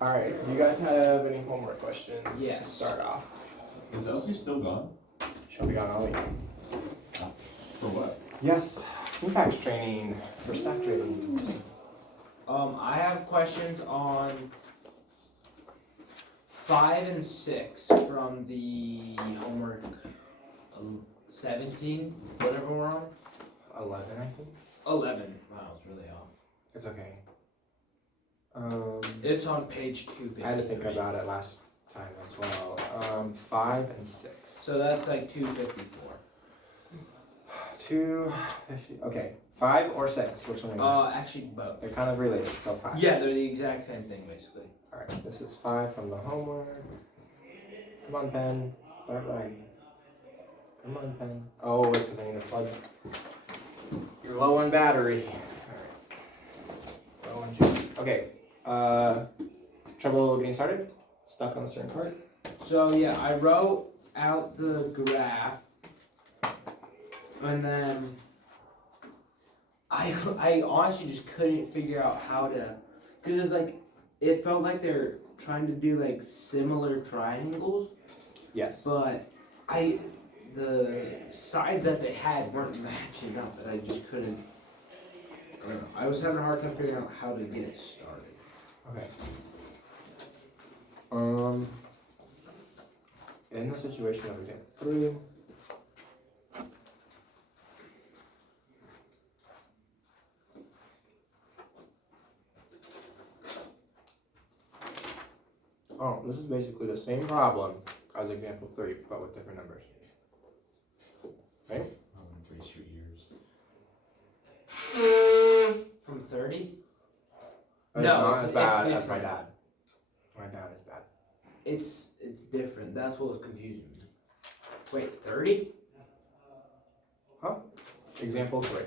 Alright, do you guys have any homework questions? Yes. To start off. Is Elsie still gone? She'll be gone all week. For what? Yes, impact training for staff training. I have questions on 5 and 6 from the homework 17, whatever we're on. 11, I think. 11. Wow, I was really off. It's okay. It's on page 253. I had to think about it last time as well. 5 and 6. So that's like 254. 250. Okay, 5 or 6. Which one? Actually both. They're kind of related, so 5. Yeah, they're the exact same thing basically. All right, this is 5 from the homework. Come on, pen. Start writing. Come on, pen. Oh, it's because I need to plug. You're low on battery. All right. Low on juice. Okay. Trouble getting started? Stuck on a certain part? So yeah, I wrote out the graph, and then I honestly just couldn't figure out how to, because it's like it felt like they're trying to do like similar triangles, Yes. but the sides that they had weren't matching up, and I just couldn't. I don't know. I was having a hard time figuring out how to get it started. Okay. In the situation of example 3, this is basically the same problem as example 3, but with different numbers. Right? I'm pretty sure years. From 30? But No, it's not it's as bad as different. my dad. My dad is bad. It's different. That's what was confusing me. Wait, 30? Example 3.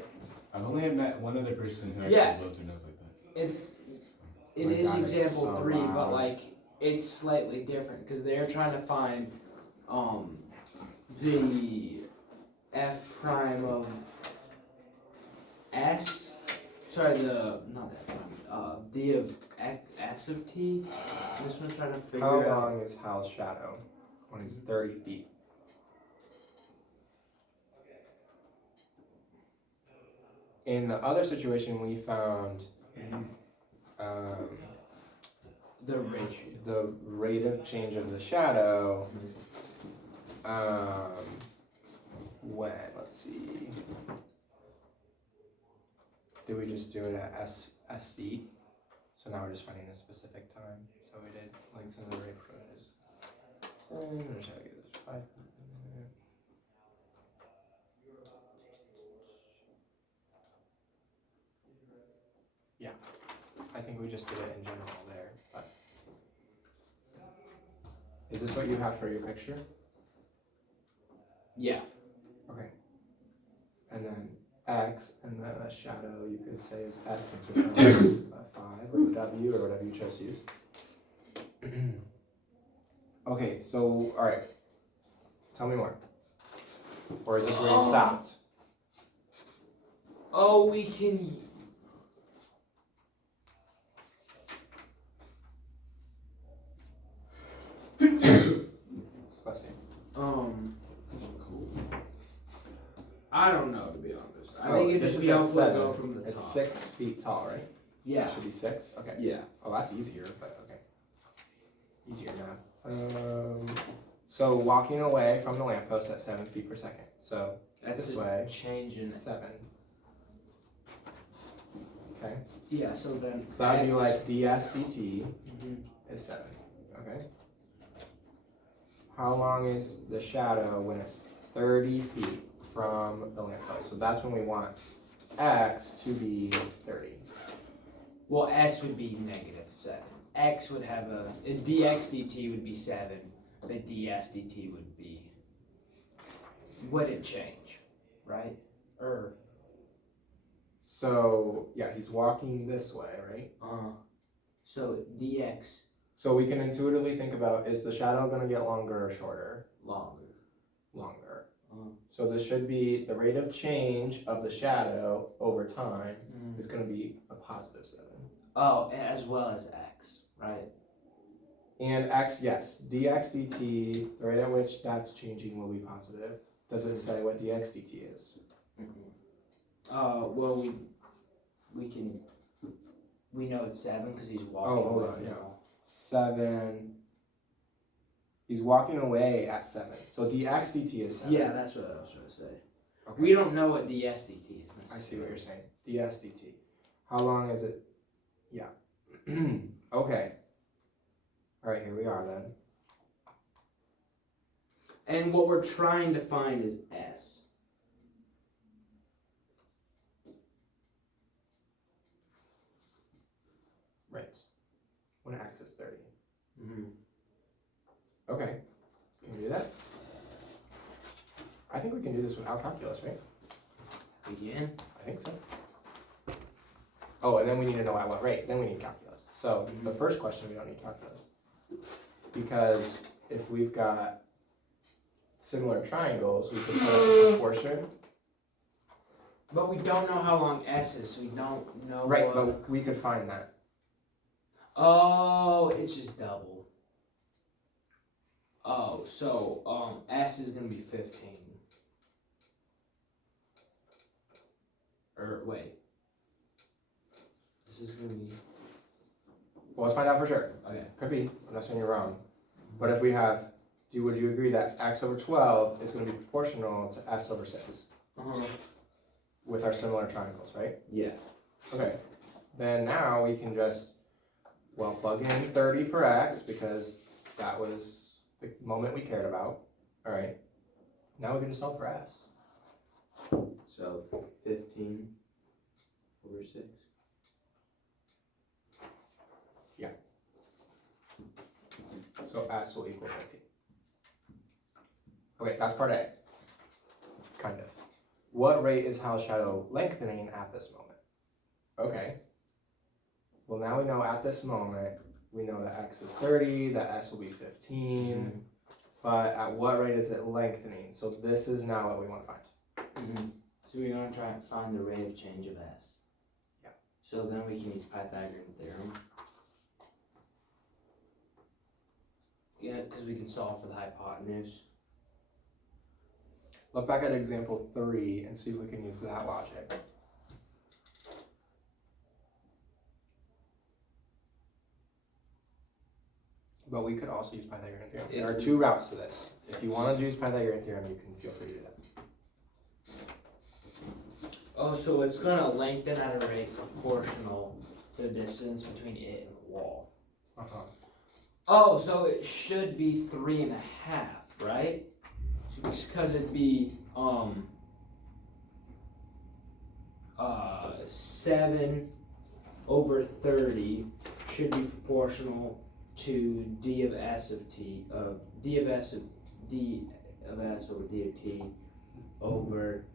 I've only met one other person who actually Yeah. blows their nose like that. It My is God, it's example so 3, but loud. like it's slightly different because they're trying to find the f prime of s. Sorry, not that prime. D of s of t. This one's trying to figure How out. long is Hal's shadow when he's 30 feet? In the other situation, we found The ratio. the rate of change of the shadow. When, let's see. Did we just do it at SD? So now we're just finding a specific time. So we did lengths of the rate percentages. So I'm gonna try to get this 5. Yeah, I think we just did it in general there. But is this what you have for your picture? Yeah. Okay. And then X, and then a shadow you could say is S since we're talking about 5, or W, or whatever you chose to use. Okay, so, alright. Tell me more. Or is this where you stopped? Oh, we can. Disgusting. I don't know, to be honest. I Oh, think it'd this just is be at helpful to 7. go from the It's top. 6 feet tall, right? Yeah. It should be 6? Okay. Yeah. Oh, that's easier, but okay. Easier math. So walking away from the lamppost at 7 feet per second. So That's this a way, change in. 7. Okay. Yeah, so then. So that would be X- like ds dt Mhm. is 7. Okay. How long is the shadow when it's 30 feet from the lamppost? So that's when we want x to be 30. Well, S would be -7. X would have a dx dt would be 7, but ds dt wouldn't change, right? Or So yeah, he's walking this way, right? so dx So we can intuitively think about, is the shadow going to get longer or shorter? longer. Longer. So this should be the rate of change of the shadow over time is going to be a +7. Oh, as well as x, right? And x, yes, dx dt, the rate at which that's changing will be positive. Does it say what dx dt is? Well, we know it's 7 because he's walking. Oh, hold away on, from yeah. the wall. 7. He's walking away at 7. So dx dt is 7. Yeah, that's what I was trying to say. Okay. We don't know what ds dt is. I see what you're saying. ds dt. How long is it? Yeah. Okay. All right, here we are then. And what we're trying to find is s. Right. When x is 30. Mm-hmm. Okay. Can we do that? I think we can do this without calculus, right? Again. I think so. Oh, and then we need to know at what rate. Then we need calculus. So the first question, we don't need calculus. Because if we've got similar triangles, we can put a proportion. But we don't know how long s is, so we don't know. Right, but we could find that. Oh, it's just double. Oh, so s is gonna be 15. Or wait. This is gonna be Well, let's find out for sure. okay. Could be. I'm not saying you're wrong. But if we have, would you agree that x over 12 is going to be proportional to s over 6 with our similar triangles, right? Yeah. Okay. Then now we can just, well, plug in 30 for x because that was the moment we cared about. All right. Now we can just solve for s. So 15 over 6. So s will equal 15. Okay, that's part A. Kind of. What rate is Hal's shadow lengthening at this moment? Okay. Well, now we know at this moment, we know that x is 30, that s will be 15, but at what rate is it lengthening? So this is now what we want to find. So we're gonna try and find the rate of change of s. Yeah. So then we can use Pythagorean theorem. Yeah, because we can solve for the hypotenuse. Look back at example 3 and see if we can use that logic. But we could also use Pythagorean theorem. There are 2 routes to this. If you want to use Pythagorean theorem, you can feel free to do that. Oh, so it's gonna lengthen at a rate proportional to the distance between it and the wall. Uh-huh. Oh, so it should be 3.5, right? Because it'd be 7 over 30 should be proportional to d of s of t of d of s over d of t over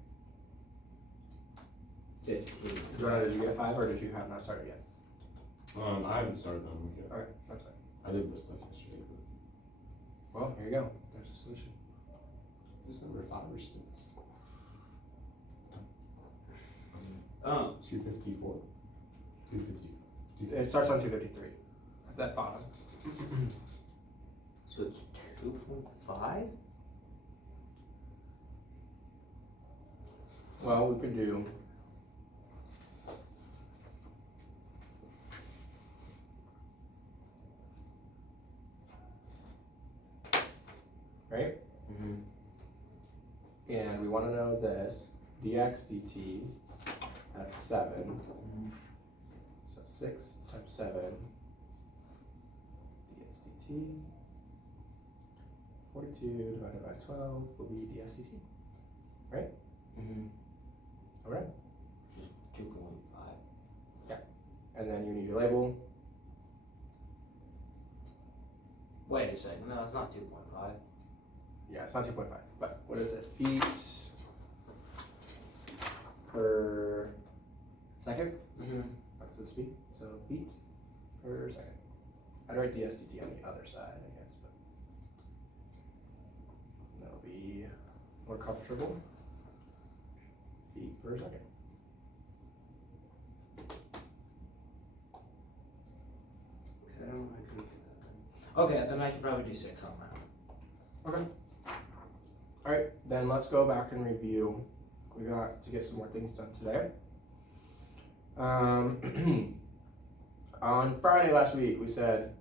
15. Jonah, did you get 5 or did you have not started yet? I haven't started that one yet. Okay, that's fine. I did this stuff yesterday, but Well, here you go. There's a solution. is this number 5 or 6? 254. 250. It starts on 253 at that bottom. So it's 2.5? Well, we could do right? And we want to know this dx dt at 7. So 6 times 7 dx dt. 42 divided by 12 will be dx dt. Right? All right. 2.5. And then you need your label. Wait a second, no, it's not 2.5. Yeah, it's not 2.5, but what is it? Feet per second? That's the speed. So feet per second. I'd write dsdt on the other side, I guess, but that'll be more comfortable. Feet per second. I don't know how to do that. Okay, then I can probably do 6 on that. Alright, then let's go back and review. We got to get some more things done today. On Friday last week, we said,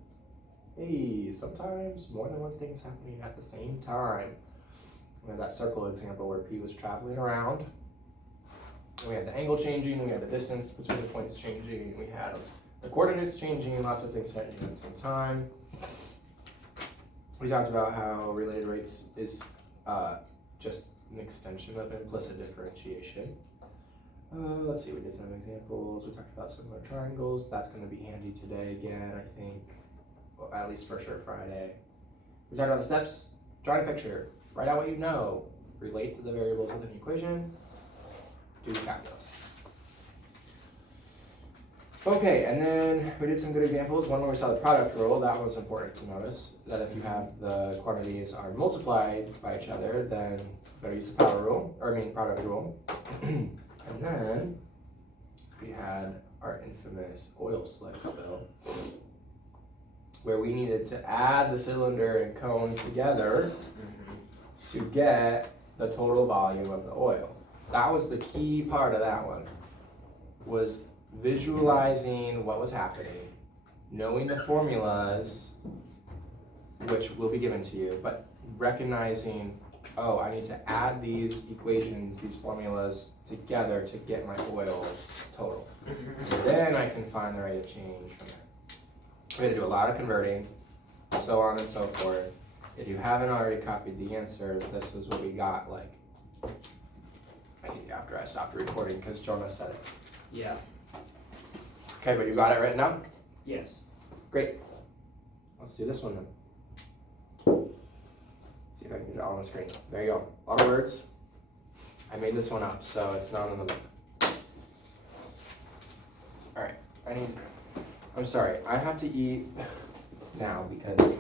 hey, sometimes more than one thing is happening at the same time. We had that circle example where P was traveling around. And we had the angle changing, we had the distance between the points changing, we had the coordinates changing, lots of things changing at the same time. We talked about how related rates is just an extension of implicit differentiation. Let's see, we did some examples. We talked about similar triangles. That's going to be handy today again, I think. Well, at least for sure Friday. We talked about the steps. Draw a picture. Write out what you know. Relate to the variables within the equation. Do calculus. Okay, and then we did some good examples. One where we saw the product rule. That was important to notice, that if you have the quantities are multiplied by each other, then better use the product rule. And then we had our infamous oil slick spill, where we needed to add the cylinder and cone together to get the total volume of the oil. That was the key part of that one, was visualizing what was happening, knowing the formulas, which will be given to you, but recognizing, oh, I need to add these equations, these formulas together to get my oil total. Then I can find the rate of change from there. We had to do a lot of converting, so on and so forth. If you haven't already copied the answer, this was what we got, like, I think after I stopped recording, because Jonah said it. Yeah. Okay, but you got it written down? Yes. Great. Let's do this one then. See if I can get it all on the screen. There you go. A lot of words. I made this one up, so it's not in the book. Alright, I'm sorry, I have to eat now because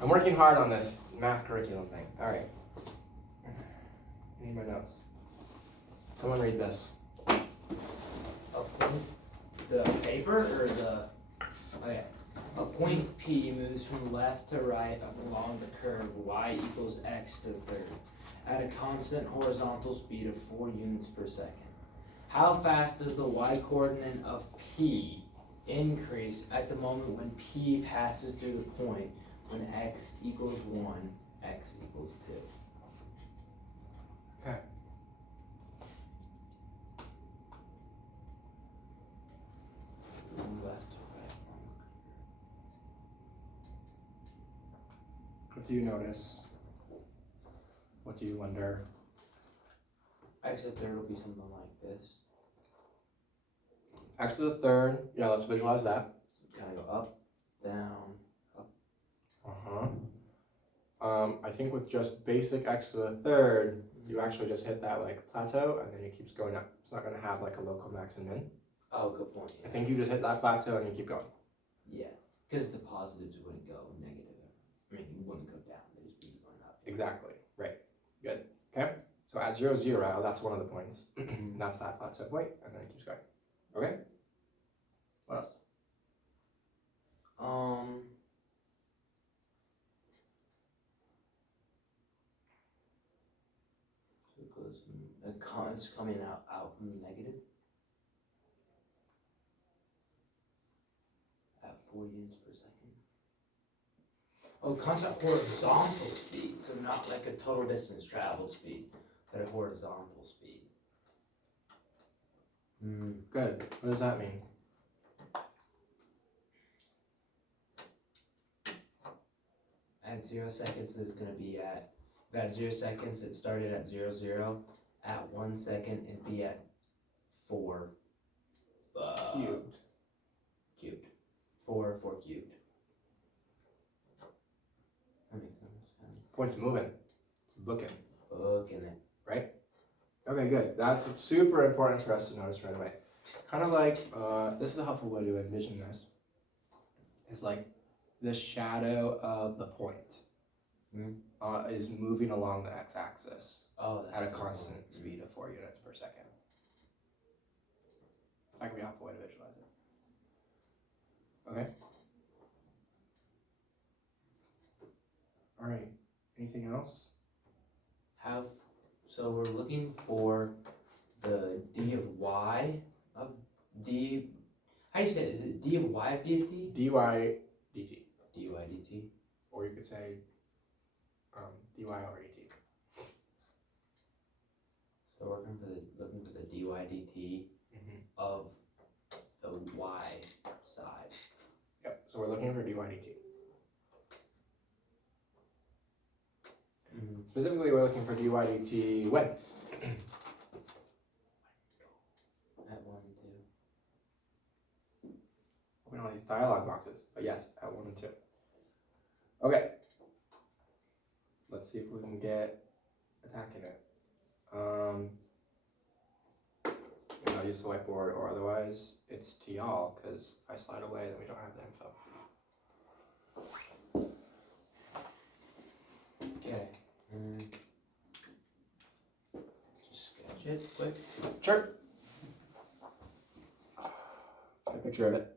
I'm working hard on this math curriculum thing. Alright. I need my notes. Someone read this. The paper or the, okay. A point P moves from left to right along the curve y equals x to the third at a constant horizontal speed of 4 units per second. How fast does the y coordinate of P increase at the moment when P passes through the point when x equals 1, x equals 2? Okay. Left to right. What do you notice? What do you wonder? X to the third will be something like this. X to the third. Yeah, let's visualize that. Kind of go up, down, up. I think with just basic x to the third, you actually just hit that like plateau and then it keeps going up. It's not going to have like a local max and min. Oh, good point. I think you just hit that plateau and you keep going. Yeah, because the positives wouldn't go negative. I mean, you wouldn't go down, they'd just be going up. Exactly. Right. Good. Okay. So at 0, 0, that's one of the points. That's that plateau point, and then it keeps going. Okay. What else? So it goes from, it's coming out from the negative at 4 units per second. Oh, constant horizontal speed, so not like a total distance traveled speed, but a horizontal speed. Good. What does that mean? At 0 seconds, it's going to be at 0 seconds, it started at 0, 0. At 1 second, it'd be at 4 Cubed. Cubed. 4 cubed. That makes sense. Point's moving. It's booking. Booking it. Right? Okay, good. That's super important for us to notice right away. Kind of like, this is a helpful way to envision this. It's like the shadow of the point is moving along the x-axis at a constant speed of 4 units per second. That can be a helpful way to visualize it. Okay? Anything else? So we're looking for the d of y of d. How do you say it? Is it d of y of d of t? dy dt. dy dt. Or you could say dy over dt. So we're looking for the dy dt of the y side. Yep, so we're looking for dy dt. Specifically, we're looking for dy dt when? At 1 and 2. Open all these dialog boxes, but yes, at 1 and 2. Okay. Let's see if we can get attacking it. Maybe I'll use the whiteboard, or otherwise it's to y'all, because if I slide away, then we don't have the info. Okay. Just sketch it quick. Sure. Take a picture of it.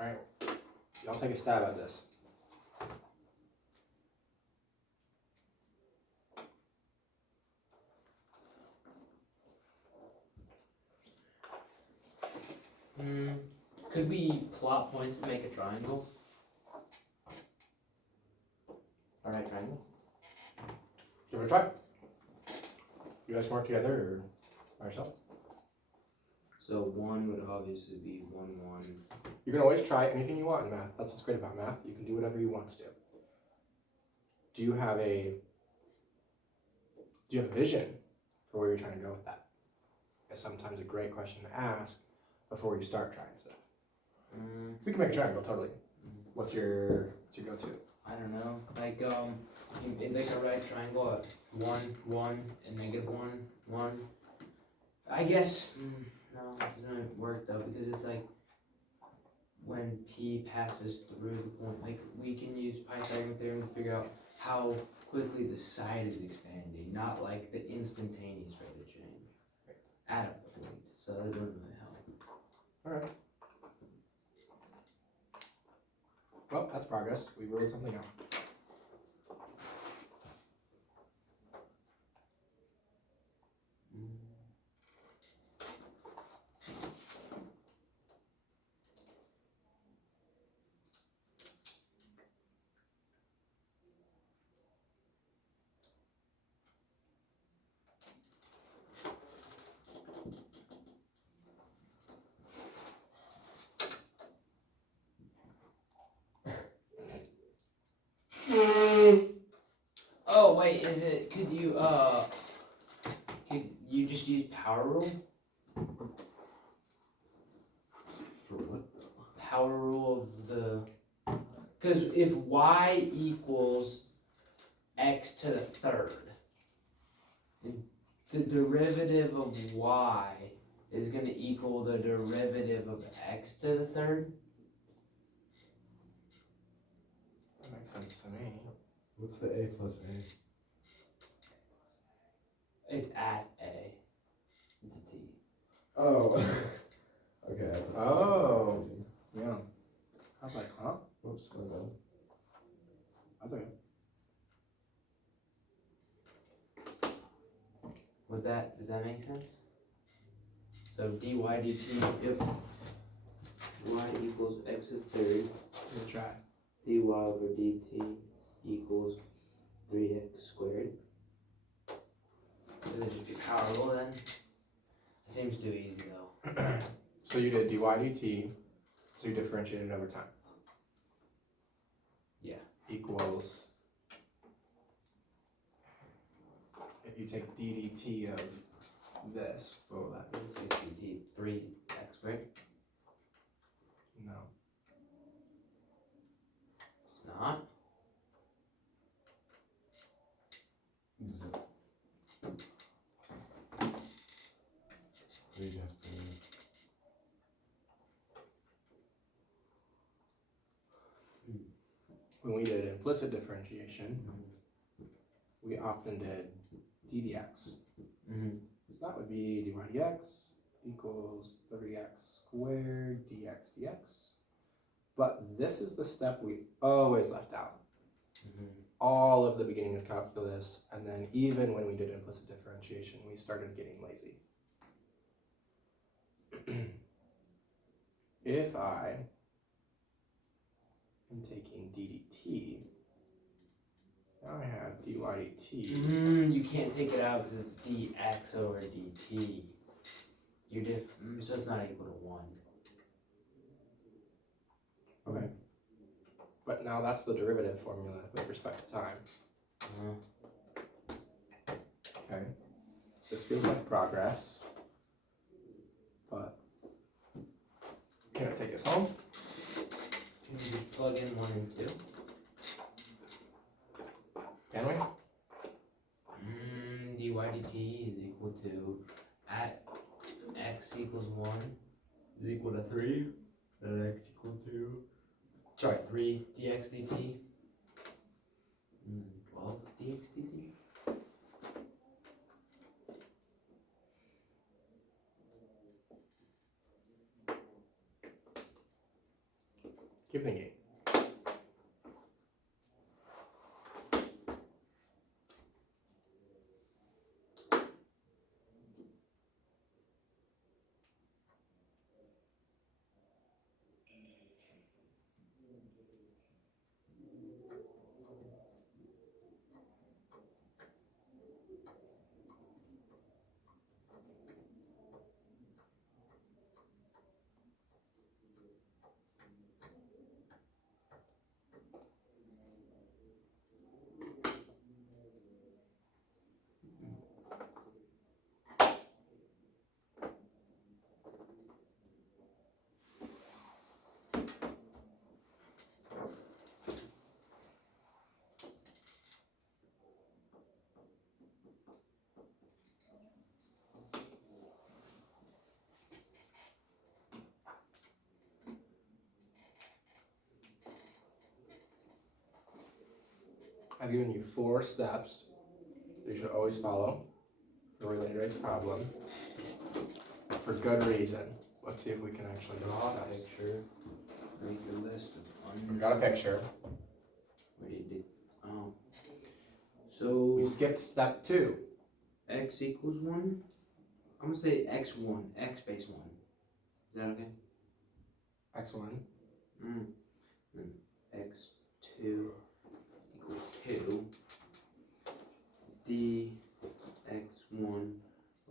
Alright, y'all take a stab at this. Could we plot points and make a triangle? Alright, triangle. Give it a try. You guys work together or by yourself? So 1 would obviously be 1, 1. You can always try anything you want in math. That's what's great about math. You can do whatever you want to do. Do you have a vision for where you're trying to go with that? It's sometimes a great question to ask before you start trying stuff. We can make a triangle, totally. What's your go-to? I don't know. Like a right triangle at 1, 1, and -1, 1. I guess no, it doesn't work though, because it's like when p passes through the point. Like we can use Pythagorean theorem to figure out how quickly the side is expanding, not like the instantaneous rate of change at a point. So that doesn't really help. All right. Well, that's progress. We wrote something out. Oh wait, could you just use power rule? For what? Power rule of the, because if y equals x to the third, the derivative of y is going to equal the derivative of x to the third. That makes sense to me. What's the a plus a? It's at a. It's a t. Oh. Okay. Oh. Yeah. I was like, huh? Whoops, my bad. That's okay. Does that make sense? So dy dt, if y equals x to the third, Good try. dy over dt equals 3x squared. Should it just be power rule then? It seems too easy though. So you did dy dt, so you differentiated over time. Yeah. Equals, if you take ddt of this, what will that be? It's like dt 3x, right? No. It's not. Is it? We'd have to. When we did implicit differentiation, we often did ddx. Mm-hmm. So that would be dy dx equals 3x squared dx dx. But this is the step we always left out. All of the beginning of calculus, and then even when we did implicit differentiation, we started getting lazy. If I am taking ddt, now I have dy dt. You can't take it out because it's dx over dt. So it's not equal to 1. Okay. But now that's the derivative formula with respect to time. Okay. This feels like progress, but can I take us home? Can you just plug in 1 and 2? Can we? Dy dt is equal to, at x equals 1 is equal to 3, and x equal to, 3 dx dt, 12 dx dt. Keep thinking. I've given you 4 steps that you should always follow for a related rate problem for good reason. Let's see if we can actually Draw a do this. picture, make a list of We've got a picture. What did you do? Oh. So We skipped step 2. x equals 1? I'm gonna say x1, x base 1. Is that okay? x1. Then x2 equals 2. dx1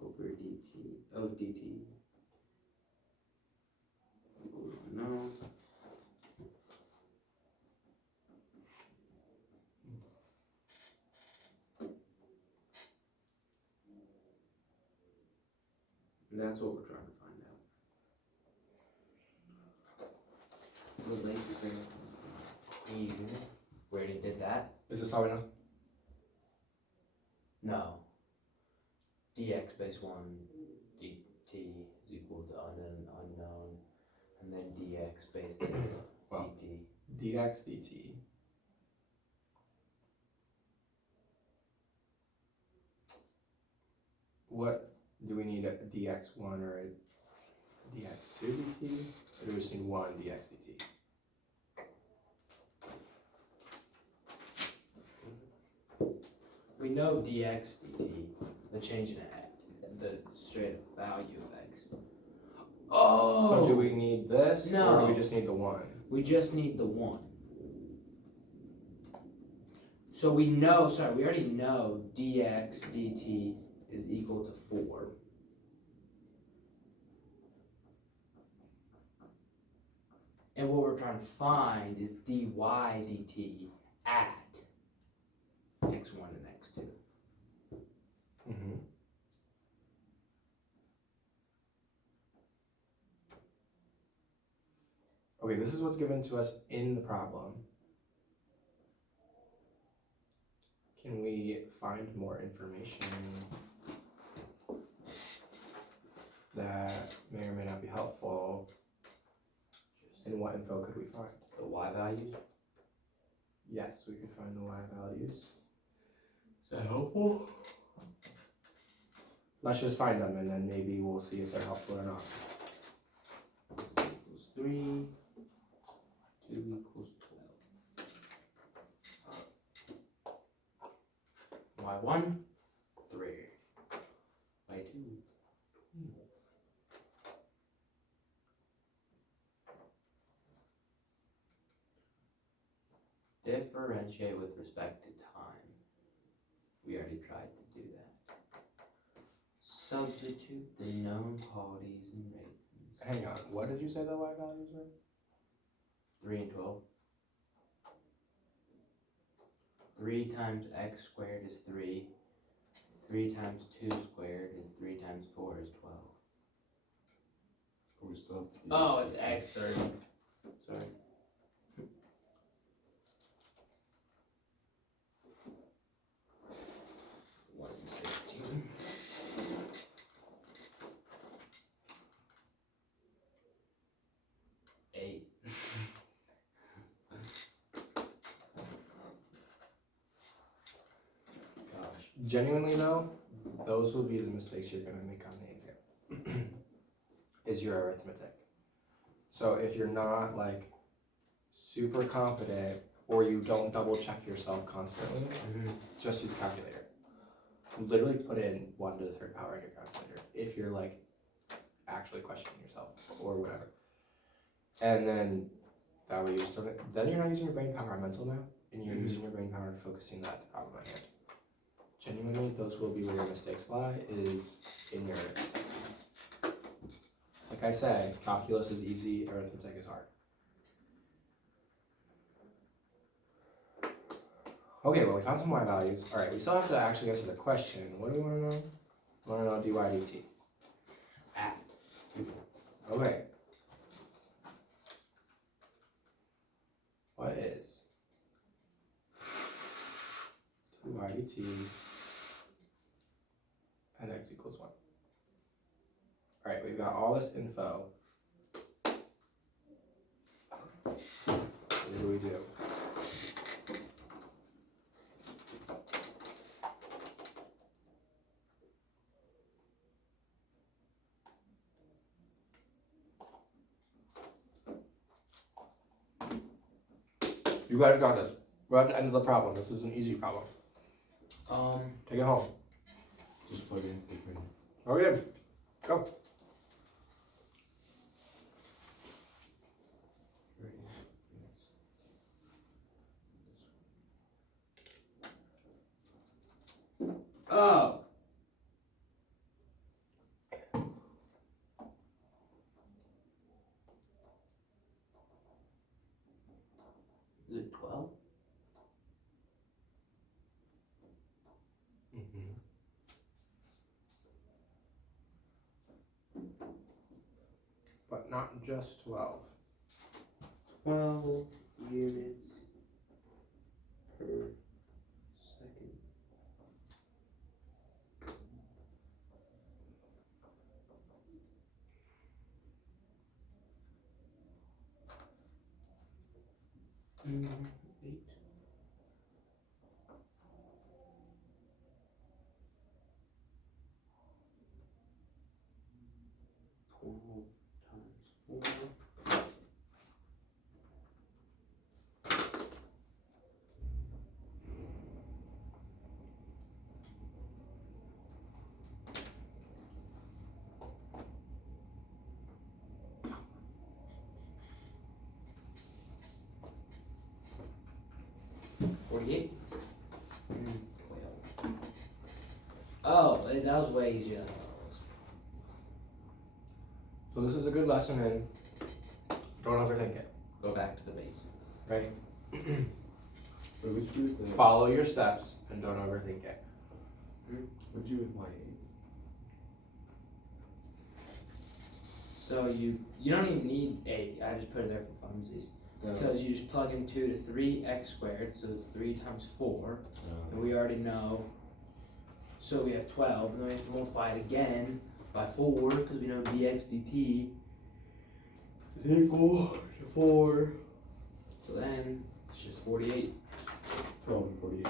over dt of dt equals 1. No. And that's what we're trying to find out. The length of the equal. We already did that. Is this all we know? No. Dx base 1 dt is equal to unknown, and then dx base 2 Well. dt. dx dt. What do we need a dx1 or a dx2 dt? Or do we just need one dx dt? We know dx dt, the change in the straight value of x. Oh! So do we need this, or No. do we just need the 1? We just need the 1. So we know, we already know dx dt is equal to 4. And what we're trying to find is dy dt at x1 and x2. Mm-hmm. Okay, this is what's given to us in the problem. Can we find more information that may or may not be helpful? And what info could we find? The y values? Yes, we could find the y values. Is that helpful? Let's just find them and then maybe we'll see if they're helpful or not. Equals 3. 2 equals 12. y1, 3. y2, 12. Differentiate with respect to time. We already tried to do that. Substitute the known quantities and rates. Hang on, what did you say the y values were? 3 and 12. 3 times x squared is 3. 3 times 2 squared is 3 times 4 is 12. Are we still? Oh, it's x 30. Sorry. One 16. Eight. Gosh. Genuinely though, those will be the mistakes you're gonna make on the exam. Is your arithmetic. So if you're not like super confident or you don't double check yourself constantly, just use calculator. Literally put in 1 to the 3rd power in your calculator if you're like actually questioning yourself or whatever. And then that way you're still, then you're not using your brain power on mental math and you're using your brain power focusing that the problem at hand. Genuinely, those will be where your mistakes lie, is in your arithmetic. Like I say, calculus is easy, arithmetic is hard. Okay, well we found some y values. All right, we still have to actually answer the question. What do we want to know? We want to know dy dt. At. Okay. What is 2y dt and x equals 1? All right, we've got all this info. What do we do? You guys got this. We're at the end of the problem. This is an easy problem. Take it home. Just plug it into the printer. Okay, go. Oh. Is it 12? But not just 12. 12 units per second. Mm, 8. Times 4. Oh, that was way easier than I thought it was. So this is a good lesson in don't overthink it, Go back to the basics. right? But what'd you do with the, Follow your steps and don't overthink it. what'd you do with Y8? So you don't even need 8. I just put it there for funsies. No. Because you just plug in 2 to 3x squared, so it's 3 times 4. And we already know. So we have 12, and then we have to multiply it again by 4, because we know dx dt is equal to 4. So then it's just 48. 12 and 48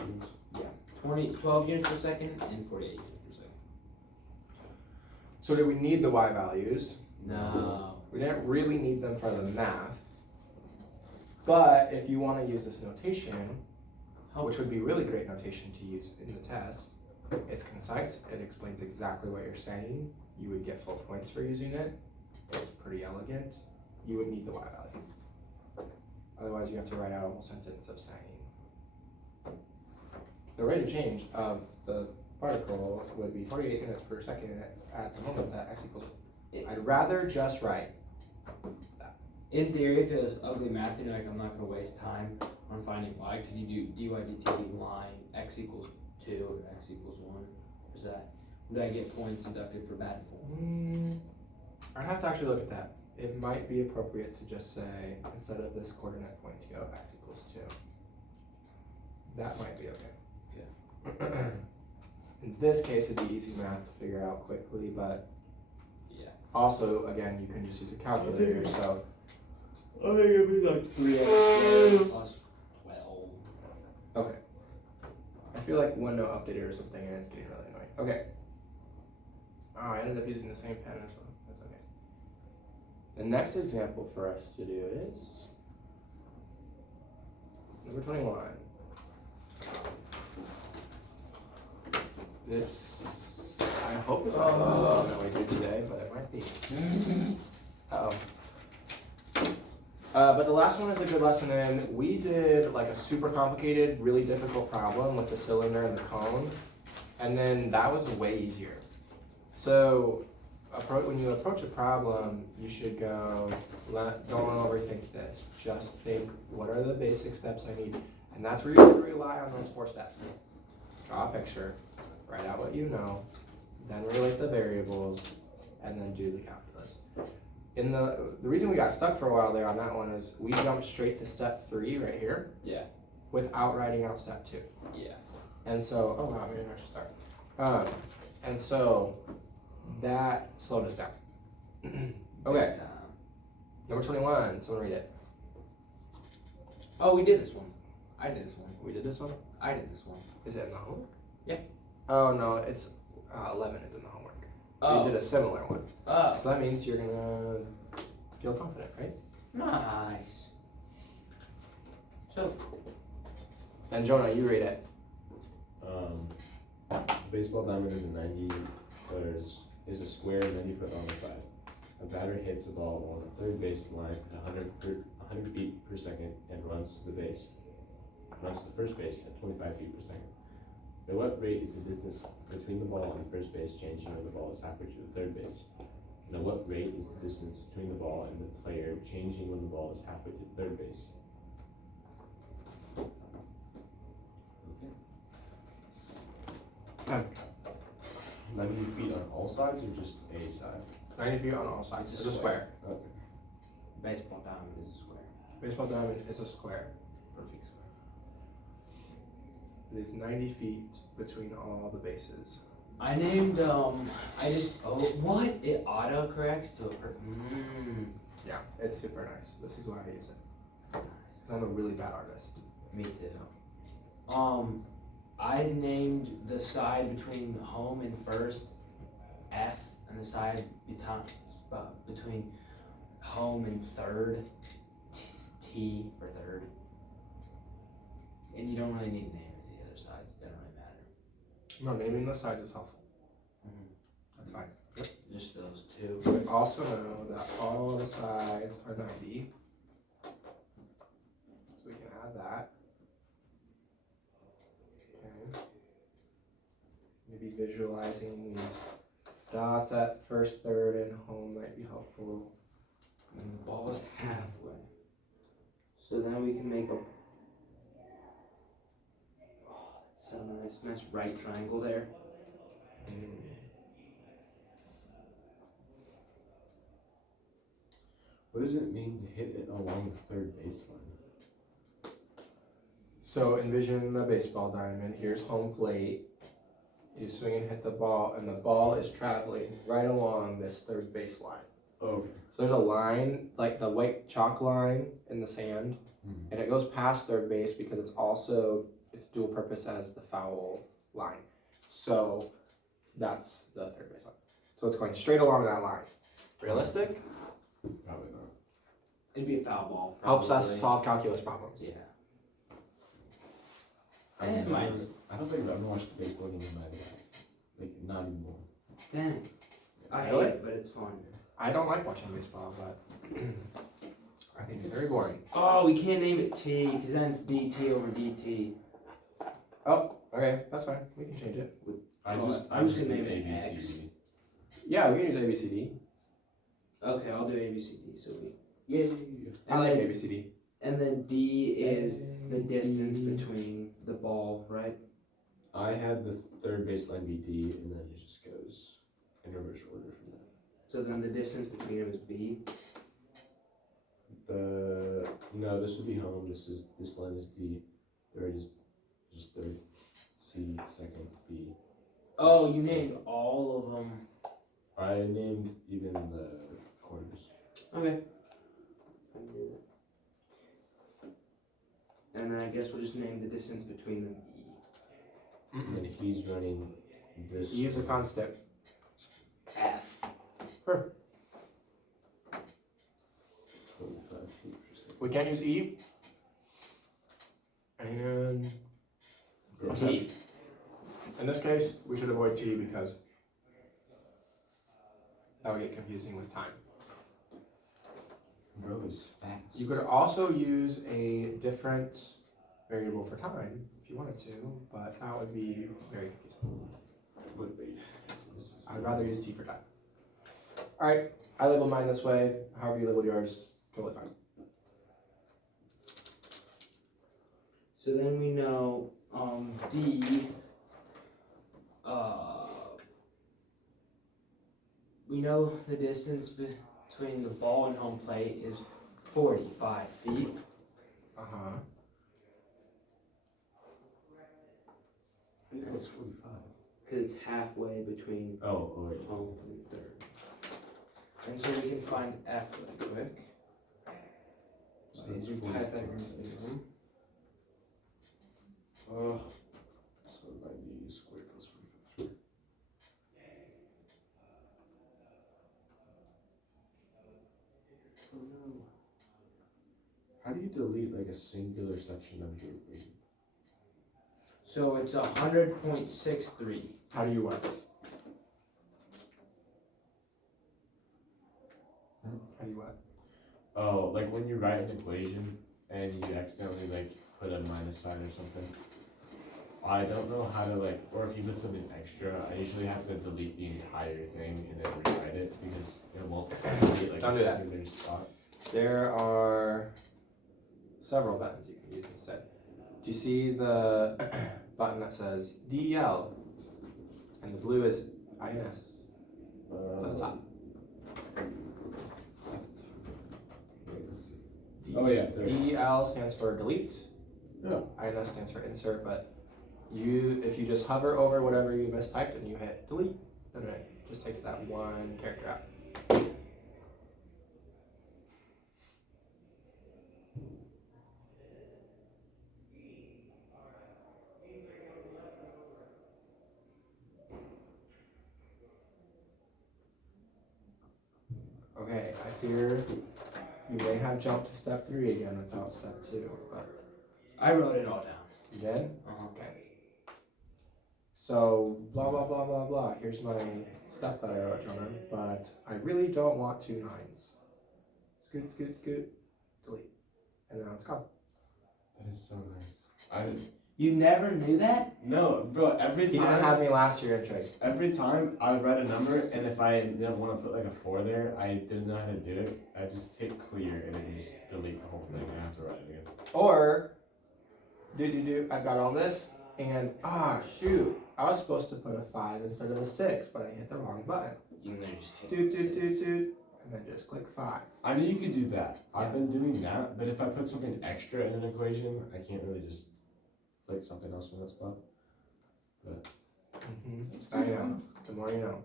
units. 12 units per second and 48 units per second. So do we need the y values? No. We didn't really need them for the math. But if you want to use this notation, which would be really great notation to use in the test, it's concise, it explains exactly what you're saying, you would get full points for using it, it's pretty elegant, you would need the y value. Otherwise you have to write out a whole sentence of saying. The rate of change of the particle would be 48 units per second at the moment that x equals. I'd rather just write that. In theory, if it was ugly math, you're like, I'm not going to waste time on finding y. Could you do dy dt line x equals 2 or x equals 1? Or is that, would I get points deducted for bad form? I'd have to actually look at that. It might be appropriate to just say, instead of this coordinate point, to go x equals 2. That might be okay. In this case, it'd be easy math to figure out quickly, but Yeah. also, again, you can just use a calculator, so. I think it'd be like 3x plus 12. Okay. I feel like OneNote updated or something and it's getting really annoying. Okay. Oh, I ended up using the same pen as well. That's okay. The next example for us to do is number 21. This, I hope it's not the last one that we do today, but it might be. Uh-oh. But the last one is a good lesson in, we did like a super complicated, really difficult problem with the cylinder and the cone, and then that was way easier. So when you approach a problem, you should go, don't overthink this. Just think, what are the basic steps I need? And that's where you're going to rely on those 4 steps. Draw a picture, write out what you know, then relate the variables, and then do the calculus. The reason we got stuck for a while there on that one is we jumped straight to step 3 right here. Yeah. Without writing out step 2. Yeah. And so, oh wow, maybe I should start. And so that slowed us down. Okay, Big time. number 21, someone read it. Oh, we did this one. I did this one. We did this one? I did this one. Is it in the homework? Yeah. Oh no, it's 11 is in the homework. Oh. We did a similar one. Oh. So that means you're gonna feel confident, right? Nice. So, And Jonah, you read it. Baseball diamond is a 90 is a square 90 foot on the side. A batter hits a ball on the third base line at 100 feet per second and runs to the first base at 25 feet per second. At what rate is the distance between the ball and the first base changing when the ball is halfway to the third base? And at what rate is the distance between the ball and the player changing when the ball is halfway to the third base? Time. 90 feet on all sides or just a side? 90 feet on all sides. It's It's a a square. Okay. baseball diamond is a square. Baseball diamond is a square. Perfect square. It is 90 feet between all the bases. I named, what? It auto corrects to a Yeah, it's super nice. This is why I use it. Because I'm a really bad artist. Me too. I named the side between home and first F, and the side between home and third T for third. And you don't really need to name any of the other sides. It doesn't really matter. No, naming the sides is helpful. That's fine. Just those two. But also know that all the sides are 90. So we can add that. Okay. Maybe visualizing these dots at first, third, and home might be helpful. And the ball is halfway. So then we can make a. Oh, that's so nice. Nice right triangle there. What does it mean to hit it along the third baseline? So envision a baseball diamond. Here's home plate. You swing and hit the ball, and the ball is traveling right along this third base line. Okay. So there's a line, like the white chalk line in the sand, and it goes past third base because it's dual purpose as the foul line. So that's the third base line. So it's going straight along that line. Realistic? Probably not. It'd be a foul ball. Helps us probably. solve calculus problems. Yeah. I don't think I've ever watched baseball game in my life. Like, not anymore. Dang. I hate Really? it, but it's fun. I don't like watching baseball, but I think it's very boring. Oh, we can't name it T because then it's DT over DT. Oh, okay, that's fine. We can change it. I'm just think gonna name it X. ABCD. Yeah, we can use ABCD. Okay, I'll do ABCD. So we. Yay! I like then, ABCD. And then D is the distance between the ball, right? I had the third baseline be D, and then it just goes in reverse order from that. So then the distance between them is B. No, this would be home. This line is D. Third is just third. C, second, B. Oh, you named all of them. I named even the quarters. Okay. I can do that. And then I guess we'll just name the distance between them E. And he's running this. E is a constant. F. 25 feet per second. We can't use E. And T. In this case, we should avoid T because that would get confusing with time. Bro is fast. You could also use a different variable for time if you wanted to, but that would be very confusing. Would be. I'd rather use T for time. Alright, I labeled mine this way. However you label yours, totally fine. So then we know D. We know the distance between the ball and home plate is 45 feet. Uh-huh. I think it's 45. Because it's halfway between Oh, wait. home and third. And so we can find F really quick. So that's These are 45. Pythagorean. Oh. So 90 squared plus 45 squared. Oh no. How do you delete like a singular section of your equation? So it's 100.63. How do you what? How do you what? Oh, like when you write an equation and you accidentally like put a minus sign or something. I don't know how to like, or if you put something extra, I usually have to delete the entire thing and then rewrite it because it won't delete like Don't a do that. singular spot. There are several buttons you can use instead. Do you see the button that says DEL? And the blue is INS. It's at the top. Wait, let's see. Oh, yeah, there it is. DEL stands for delete. Yeah. INS stands for insert, but if you just hover over whatever you mistyped and you hit delete, then it just takes that one character out. Okay, I fear you may have jumped to step 3 again without step 2, but I wrote it all down. you did? Uh-huh. Okay. So, blah, blah, blah, blah, blah. Here's my stuff that I wrote, Jonah, but I really don't want 2 9s. Scoot, scoot, scoot, delete. And now it's gone. That is so nice. You never knew that? No, bro. Every You didn't time, have me last year in trade. every time I would write a number, and if I didn't want to put like a 4 there, I didn't know how to do it. I just hit clear, and it would just delete the whole thing. And I have to write it again. Or, I got all this, and shoot, I was supposed to put a 5 instead of a 6, but I hit the wrong button. You know, just hit And then just click 5. I knew you could do that. I've been doing that, but if I put something extra in an equation, I can't really just click something else in that spot. I know. The more you know.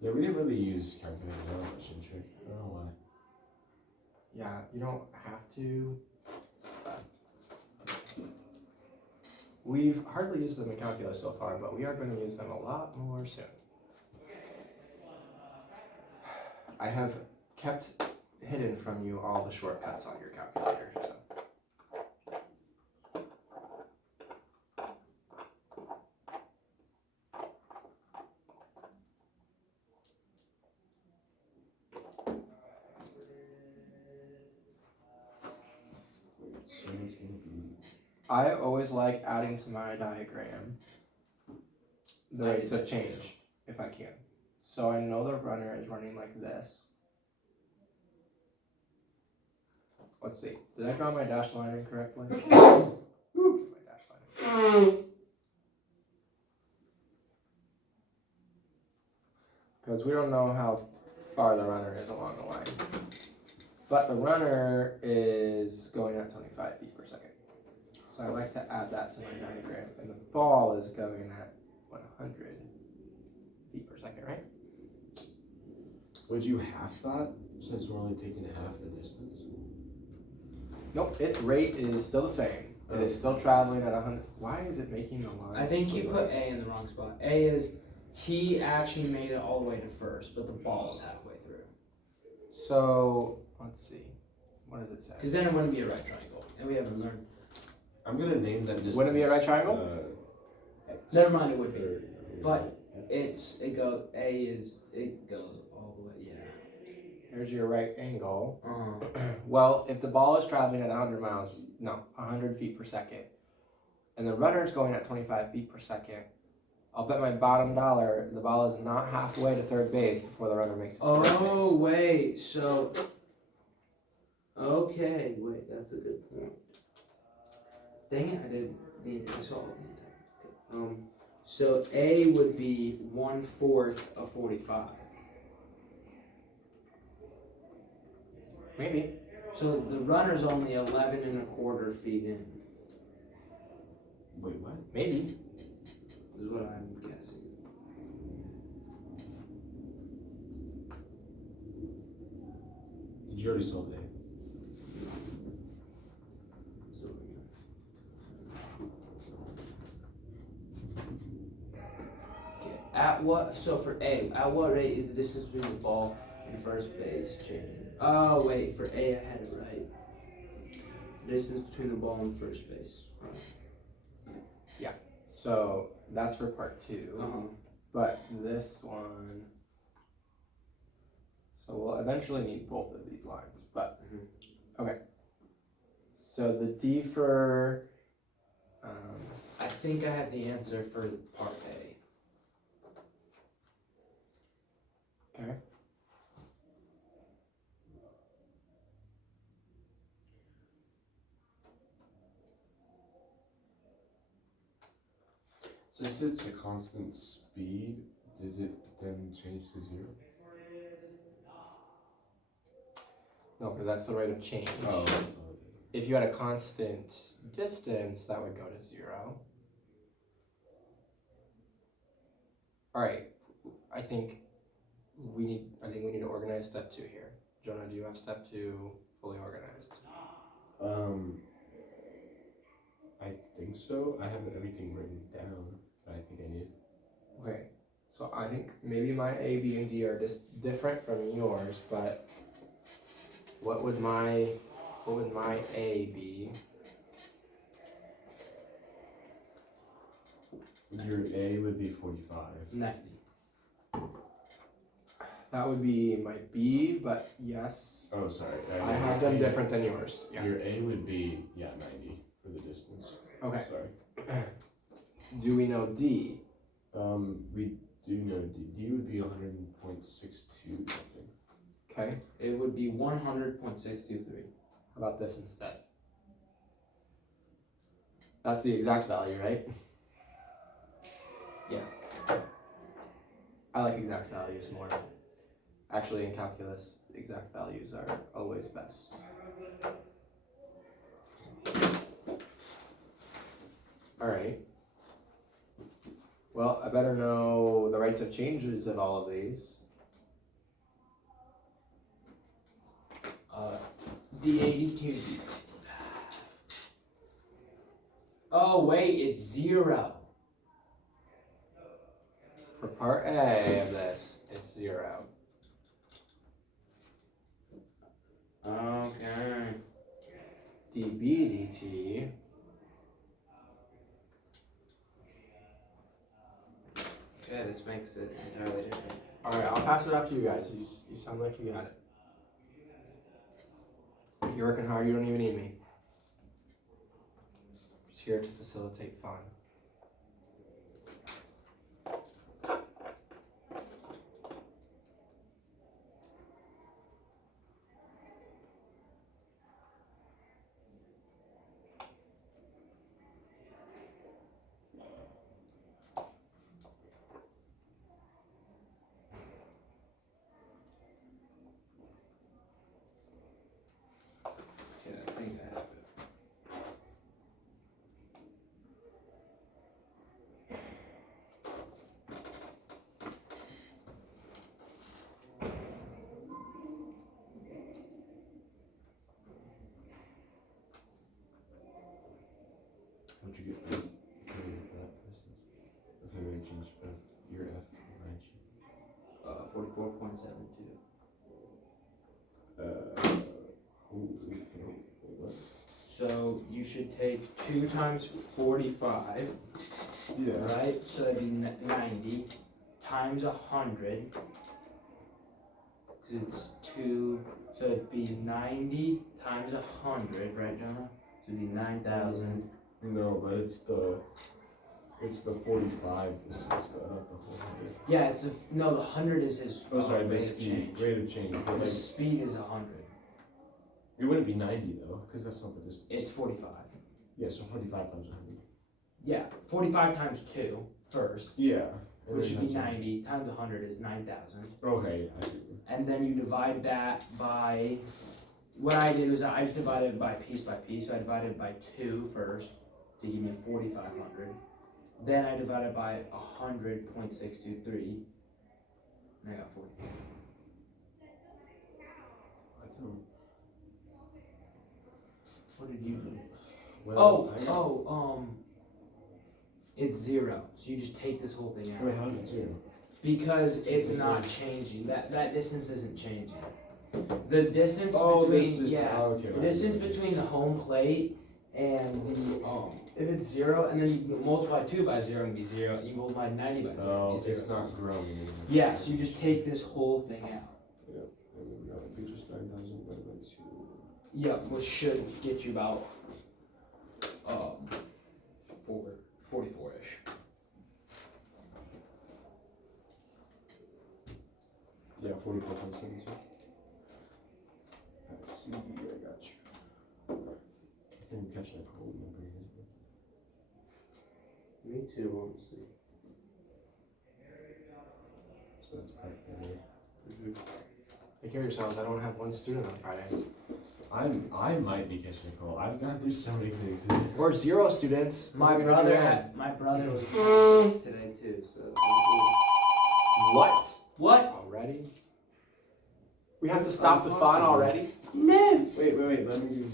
Yeah, we didn't really use calculators that much in trick. I don't know why. Yeah, you don't have to. We've hardly used them in calculus so far, but we are going to use them a lot more soon. I have kept hidden from you all the shortcuts on your calculator, so. I always like adding to my diagram the rates of change, if I can. So I know the runner is running like this. Let's see. Did I draw my dash line incorrectly? My dash line. Because we don't know how far the runner is along the line. But the runner is going at 25 feet per second. So I like to add that to my diagram. And the ball is going at 100 feet per second, right? Would you half that since we're only taking half the distance? Nope, its rate is still the same. It is still traveling at 100. Why is it making the line? I think you put A in the wrong spot. A is, he actually made it all the way to first, but the ball is halfway through. So, let's see. What does it say? Because then it wouldn't be a right triangle, and we haven't learned. I'm gonna name that distance. Wouldn't it be a right triangle? Never mind, it would be. But it goes all the way, yeah. Here's your right angle. Uh-huh. Well, if the ball is traveling at 100 feet per second, and the runner is going at 25 feet per second, I'll bet my bottom dollar the ball is not halfway to third base before the runner makes it to third base. Oh, wait, so... Okay, wait, that's a good point. Dang it, I didn't solve it. So A would be 1/4 of 45. Maybe. So the runner's only 11 1/4 feet in, Wait, what? Maybe. is what I'm guessing. Did you already solve that? At what, so for A, at what rate is the distance between the ball and first base changing? Oh wait, for A I had it right. The distance between the ball and first base. Yeah. So that's for part 2. Uh-huh. But this one. So we'll eventually need both of these lines. But okay. So the D for. I think I have the answer for part A. Okay. Since it's a constant speed, does it then change to 0? No, because that's the rate of change. Oh. If you had a constant distance, that would go to 0. All right. I think we need to organize step 2 here. Jonah, do you have step 2 fully organized? I think so. I have everything written down that I think I need. Okay. So I think maybe my A, B, and D are just different from yours, but what would my A be? Your A would be 45. 90. That would be my B, but yes. Oh, sorry. I have them different than yours. Yeah. Your A would be, 90 for for the distance. Okay. Sorry. Do we know D? We do know D. D would be 100.62 something. Okay. It would be 100.623. How about this instead? That's the exact value, right? Yeah. I like exact values more. Actually, in calculus, exact values are always best. Alright. Well, I better know the rates of changes of all of these. D82. Oh wait, it's 0. For part A of this, it's 0. Okay. dB dt. Yeah, this makes it entirely different. Alright, I'll pass it off to you guys. You sound like you got it. If you're working hard, you don't even need me. Just here to facilitate fun. Yeah, I think I have it. What'd you get for that distance? If I made change of your F range. 44.72. Holy cow. Wait, what? So you should take 2 times 45, Yeah. right? So that'd be 90 times 100. Because it's 2, so it'd be 90 times 100, right, Jonah? So it'd be 9,000. No, but it's the 45 distance, though, not the whole 100. Yeah, it's no, the 100 is his Oh, sorry, the rate of speed. change. Rate of change. But The like, speed is 100. it wouldn't be 90 though, because that's not the distance. It's 45. Yeah, so 45 times 100. Yeah, 45 times 2 first, Yeah. and which then should be times 90 times 100 is 9,000. 100. Okay, I see. And then you divide that by, what I did was I just divided by piece. So I divided by 2 first to give me 4,500. Then I divided by 100.623. And I got 44. I don't. What did you do? Well, It's 0. So you just take this whole thing out. Wait, how's it 0? Because it's It's not like- changing. That distance isn't changing. The distance Oh, between this is. yeah, Oh, okay. the distance between the home plate and the if it's 0 and then you multiply 2 by 0 and be 0, you multiply 90 by 0 Oh, and be 0. it's not growing anymore. Yeah, so you just take this whole thing out. And then we got like just 9,000 divided by 2. Yep, which should get you about 44-ish. Yeah, 44.72. I see, I got you. I think I'm catching a cold in my brain. Me too, honestly. So that's part A. Take care of yourselves. I don't have one student on Friday. I might be catching a cold. I've gone through so many things. Or 0 students. My What are we gonna do brother then? my brother was today too, so What? what? Already? We have to stop the fun already? No. Wait. Let me do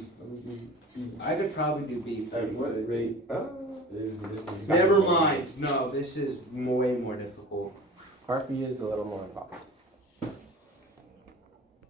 B. I could probably do B. At what rate? Is the distance? Never mind. No, this is way more difficult. Part B is a little more involved.